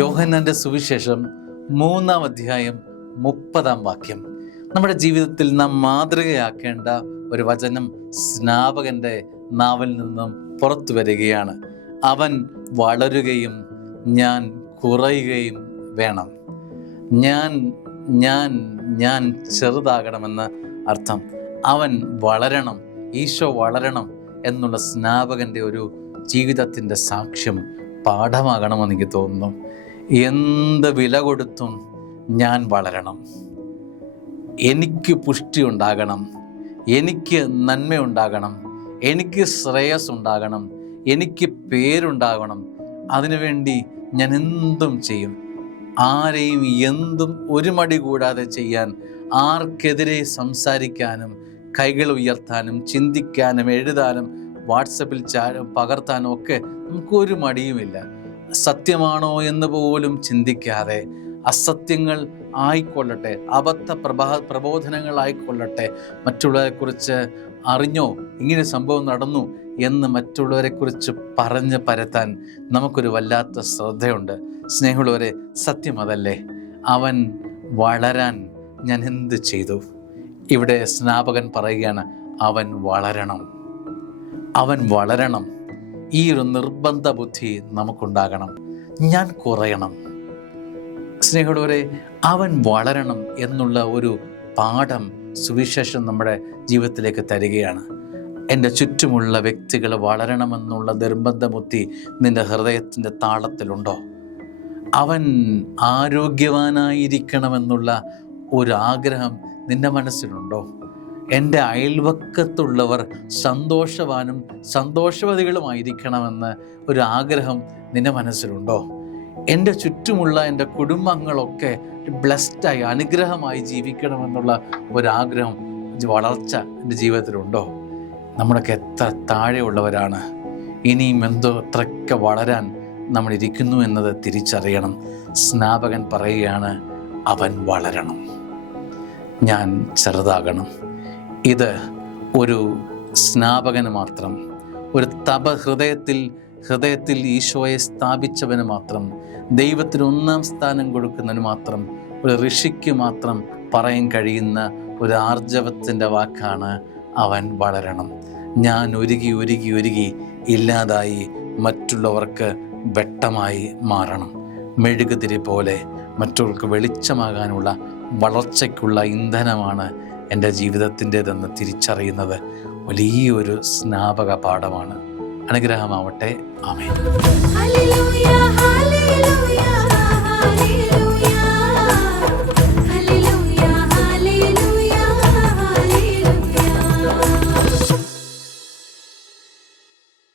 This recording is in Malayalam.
യോഹന്നാന്റെ സുവിശേഷം 3-ാം അധ്യായം 30-ാം വാക്യം. നമ്മുടെ ജീവിതത്തിൽ നാം മാതൃകയാക്കേണ്ട ഒരു വചനം സ്നാപകന്റെ നാവിൽ നിന്നും പുറത്തു വരികയാണ്. അവൻ വളരുകയും ഞാൻ കുറയുകയും വേണം. ഞാൻ ചെറുതാകണമെന്ന് അർത്ഥം. അവൻ വളരണം, ഈശോ വളരണം എന്നുള്ള സ്നാപകന്റെ ഒരു ജീവിതത്തിൻ്റെ സാക്ഷ്യം പാഠമാകണമെന്ന് എനിക്ക് തോന്നുന്നു. എന്ത് വില കൊടുത്തും ഞാൻ വളരണം, എനിക്ക് പുഷ്ടി ഉണ്ടാകണം, എനിക്ക് നന്മയുണ്ടാകണം, എനിക്ക് ശ്രേയസ് ഉണ്ടാകണം, എനിക്ക് പേരുണ്ടാകണം. അതിനുവേണ്ടി ഞാൻ എന്തും ചെയ്യും. ആരെയും എന്തും ഒരു മടി കൂടാതെ ചെയ്യാൻ, ആർക്കെതിരെ സംസാരിക്കാനും കൈകൾ ഉയർത്താനും ചിന്തിക്കാനും എഴുതാനും വാട്സപ്പിൽ പകർത്താനും ഒക്കെ നമുക്കൊരു മടിയുമില്ല. സത്യമാണോ എന്ന് പോലും ചിന്തിക്കാതെ, അസത്യങ്ങൾ ആയിക്കൊള്ളട്ടെ, അബദ്ധ പ്രബോധനങ്ങളായിക്കൊള്ളട്ടെ, മറ്റുള്ളവരെക്കുറിച്ച് അറിഞ്ഞോ ഇങ്ങനെ സംഭവം നടന്നു എന്ന് മറ്റുള്ളവരെക്കുറിച്ച് പറഞ്ഞ് പരത്താൻ നമുക്കൊരു വല്ലാത്ത ശ്രദ്ധയുണ്ട്. സ്നേഹമുള്ളവരെ, സത്യം അതല്ലേ? അവൻ വളരാൻ ഞാൻ എന്ത് ചെയ്തു? ഇവിടെ സ്നാപകൻ പറയുകയാണ്, അവൻ വളരണം, അവൻ വളരണം. ഈ ഒരു നിർബന്ധ ബുദ്ധി നമുക്കുണ്ടാകണം. ഞാൻ കുറയണം. സ്നേഹമുള്ളവരെ, അവൻ വളരണം എന്നുള്ള ഒരു പാഠം സുവിശേഷം നമ്മുടെ ജീവിതത്തിലേക്ക് തരികയാണ്. എൻ്റെ ചുറ്റുമുള്ള വ്യക്തികൾ വളരണമെന്നുള്ള നിർബന്ധ ബുദ്ധി നിൻ്റെ ഹൃദയത്തിൻ്റെ താളത്തിലുണ്ടോ? അവൻ ആരോഗ്യവാനായിരിക്കണമെന്നുള്ള ഒരു ആഗ്രഹം നിൻ്റെ മനസ്സിലുണ്ടോ? എൻ്റെ അയൽവക്കത്തുള്ളവർ സന്തോഷവാനും സന്തോഷവതികളുമായിരിക്കണമെന്ന് ഒരു ആഗ്രഹം നിൻ്റെ മനസ്സിലുണ്ടോ? എൻ്റെ ചുറ്റുമുള്ള എൻ്റെ കുടുംബങ്ങളൊക്കെ ബ്ലെസ്ഡായി അനുഗ്രഹമായി ജീവിക്കണമെന്നുള്ള ഒരാഗ്രഹം, വളർച്ച എൻ്റെ ജീവിതത്തിലുണ്ടോ? നമ്മളൊക്കെ എത്ര താഴെയുള്ളവരാണ്. ഇനിയും എത്രയൊക്കെ വളരാൻ നമ്മളിരിക്കുന്നു എന്നത് തിരിച്ചറിയണം. സ്നാപകൻ പറയുകയാണ്, അവൻ വളരണം, ഞാൻ ചെറുതാകണം. ഇത് ഒരു സ്നാപകന് മാത്രം, ഒരു ഹൃദയത്തിൽ ഈശോയെ സ്ഥാപിച്ചവന് മാത്രം, ദൈവത്തിന് 1-ാം സ്ഥാനം കൊടുക്കുന്നതിന് മാത്രം, ഒരു ഋഷിക്ക് മാത്രം പറയാൻ കഴിയുന്ന ഒരു ആർജവത്തിൻ്റെ വാക്കാണ് അവൻ വളരണം. ഞാൻ ഒരുങ്ങി ഇല്ലാതായി മറ്റുള്ളവർക്ക് വെട്ടമായി മാറണം. മെഴുകുതിരി പോലെ മറ്റുള്ളവർക്ക് വെളിച്ചമാകാനുള്ള വളർച്ചയ്ക്കുള്ള ഇന്ധനമാണ് എൻ്റെ ജീവിതത്തിൻ്റെതെന്ന് തിരിച്ചറിയുന്നത് വലിയൊരു സ്നാപക പാഠമാണ്. അനുഗ്രഹമാവട്ടെ. ആമേൻ.